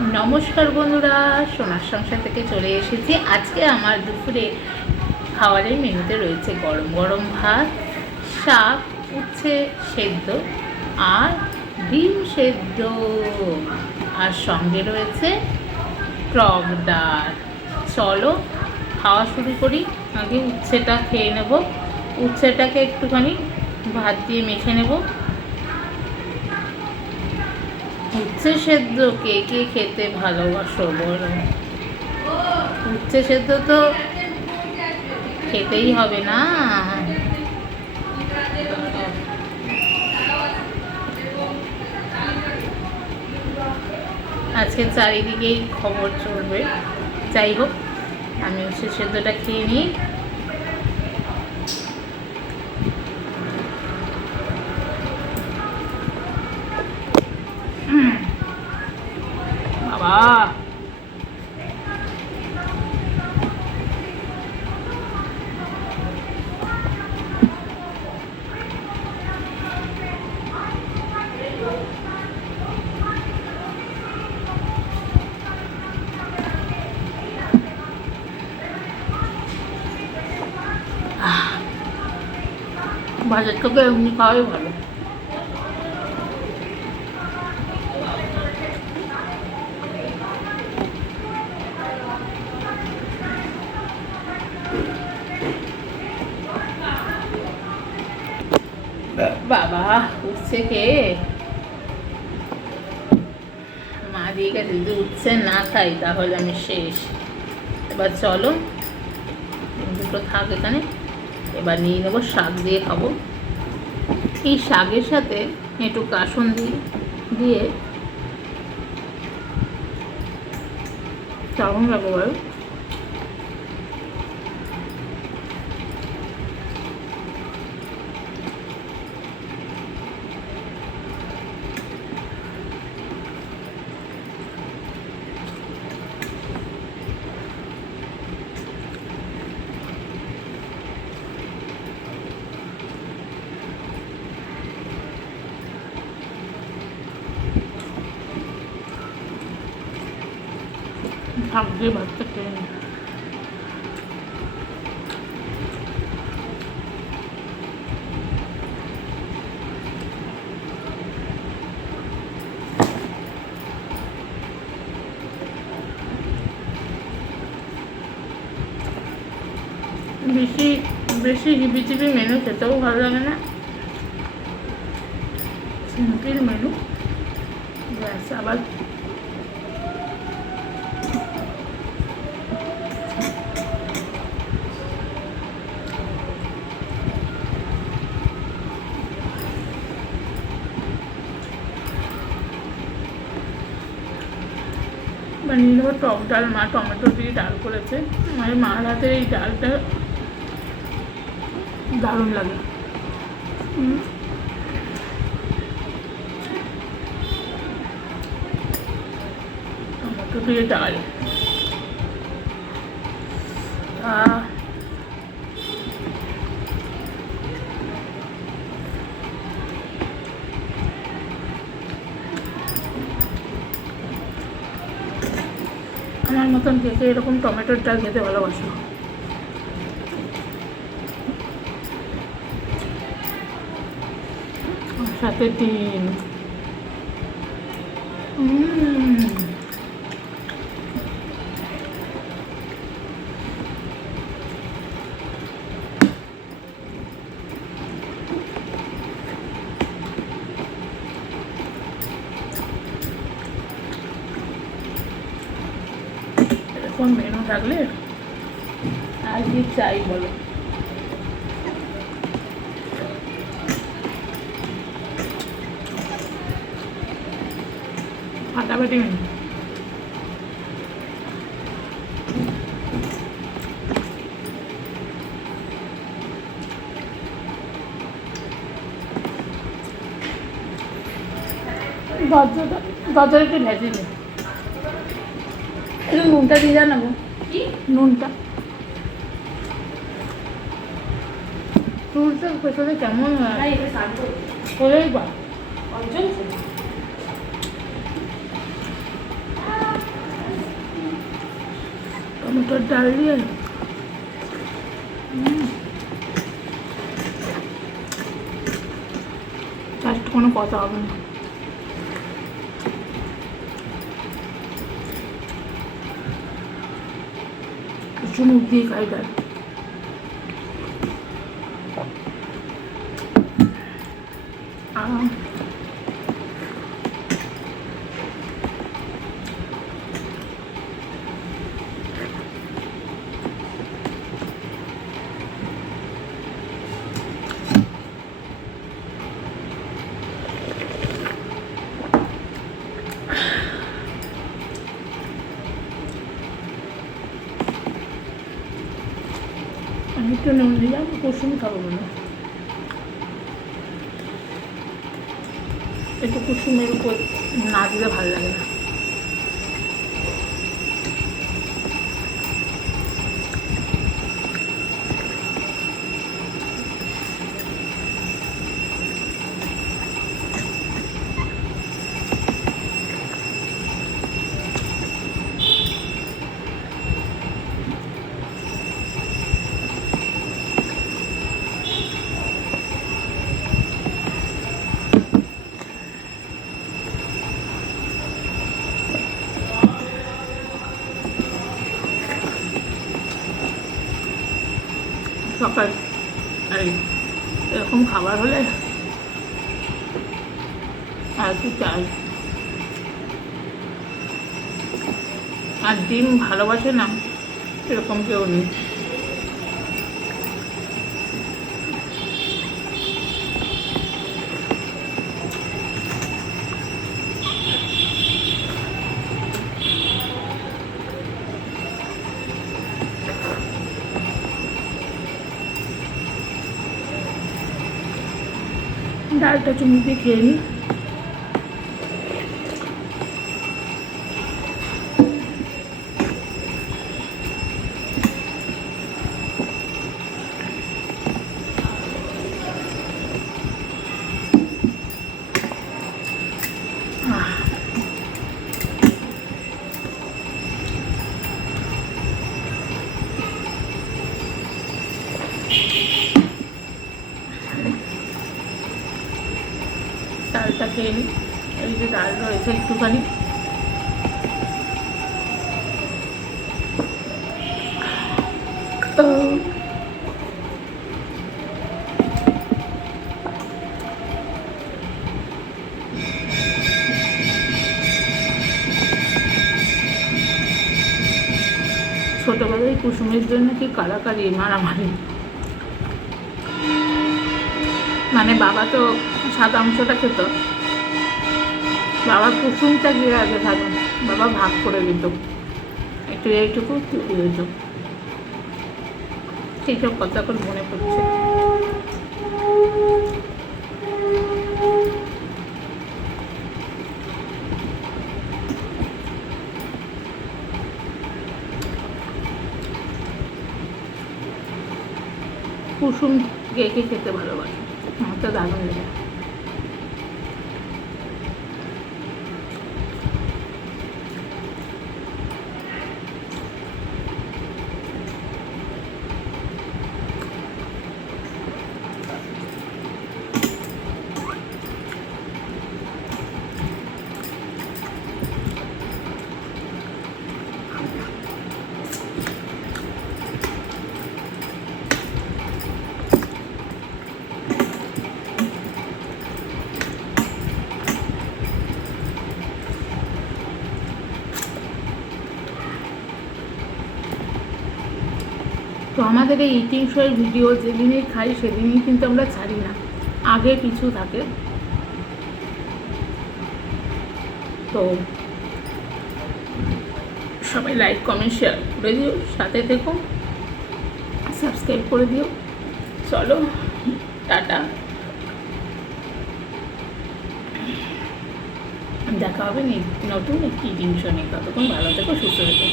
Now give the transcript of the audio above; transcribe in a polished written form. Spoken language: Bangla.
নমস্কার বন্ধুরা, সোনার সংসার থেকে চলে এসেছি। আজকে আমার দুপুরে খাবারের মেনুতে রয়েছে গরম গরম ভাত, শাক, উচ্ছে সেদ্ধ আর ডিম সেদ্ধ, আর সঙ্গে রয়েছে টক ডাল। চলো খাওয়া শুরু করি। আগে উচ্ছেটা খেয়ে নেব। উচ্ছেটাকে একটুখানি ভাত দিয়ে মেখে নেব। উচ্ছে সেদ্ধ কে কে খেতে ভালোবাসো বলো? উচ্ছে সেদ্ধ তো খেতেই হবে না? আজকে চারিদিকেই খবর চলবে। যাই হোক, আমি উচ্ছে সেদ্ধটা খেয়ে নিই। বাবা, বাজার থেকে এমনি খাওয়াই ভালো। বাবা, উচ্ছে খেয়ে মা দিয়ে গেছে, যদি উচ্ছে না খাই তাহলে আমি শেষ। এবার চলো, দুটো থাক এখানে। এবার নিয়ে নেবো, শাক দিয়ে খাবো। এই শাকের সাথে একটু কাসুন্দি দিয়ে কেমন লাগবে বলো? শাক দিয়ে ভাতটা খেয়ে নিই। বেশি বেশি হিবিচিবি মেনু খেতেও ভালো লাগে না। সিম্পল মেনু, ব্যাস। আবার বানিয়ে নেবো টক ডাল। মা টমেটো দিয়ে ডাল করেছে। আমার মার হাতের এই ডালটা দারুণ লাগে। টমেটো দিয়ে ডাল, আমার মতন কে কে এরকম টমেটোর ডাল খেতে ভালোবাসো? সাথে ডিম। এরকম মেনু থাকলে আর কি চাই বলো? ফাটাফাটি মেনু। গাজরটা একটু ভেজে নে। একটু নুনটা দিয়ে জানাবো, নুনটা নুনটা পেছনে কেমন হয় হলেই বা অঞ্চল মুগের ডাল দিয়ে জাস্ট কোনো কথা হবে না। কিছু মুখ দিয়ে খাই ডাল। আমি একটু নুন দিলাম, কুসুম খাবো না, একটু কুসুমের উপর না দিলে ভালো লাগে না। সকাল এরকম খাবার হলে আর একটু চাই। আর ডিম ভালোবাসে না এরকম কেউ নেই। ডালটা চুমুক দিয়ে খেয়ে নিই। ডালটা খেয়ে নিই। এই যে ডাল রয়েছে একটুখানি, ছোটবেলায় কুসুমের জন্য কি কাড়াকাড়ি মারামারি, মানে বাবা তো সাদা অংশটা খেত, বাবা কুসুমটা গিয়ে আগে খাবে, বাবা ভাগ করে দিত, একটু এইটুকু হইত। সেইসব কথা করে মনে পড়ছে। কুসুম কে কে খেতে ভালোবাসে, আমার তো দারুণ লাগে। তো আমাদের এই ইটিং শোয়ের ভিডিও যেদিনই খাই সেদিনই কিন্তু আমরা ছাড়ি না, আগে কিছু থাকে। তো সবাই লাইক কমেন্ট শেয়ার করে দিও, সাথে থেকো, সাবস্ক্রাইব করে দিও। চলো টাটা, দেখা হবে নতুন একটি ইটিং শো নিয়ে। ততক্ষণ ভালো থেকো, সুস্থ থেকো।